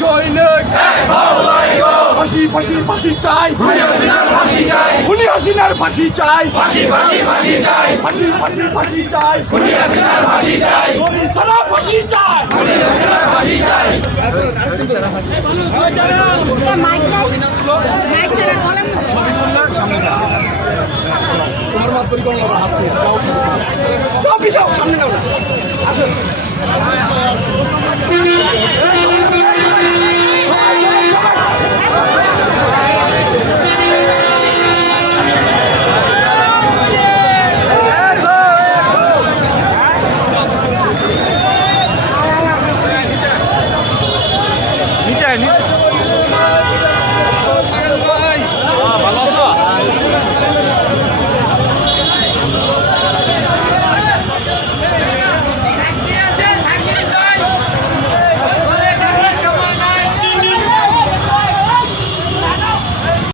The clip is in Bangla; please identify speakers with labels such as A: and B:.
A: সৈনিক ফাঁসি ফাঁসি ফাঁসি চাই খুনি হাসিনার ফাঁসি চাই। ফাঁসি ফাঁসি ফাঁসি চাই। ফাঁসি ফাঁসি ফাঁসি চাই। খুনি হাসিনার ফাঁসি চাই। খুনি সারা ফাঁসি চাই। খুনি হাসিনার ফাঁসি চাই। কোন হাত Guarani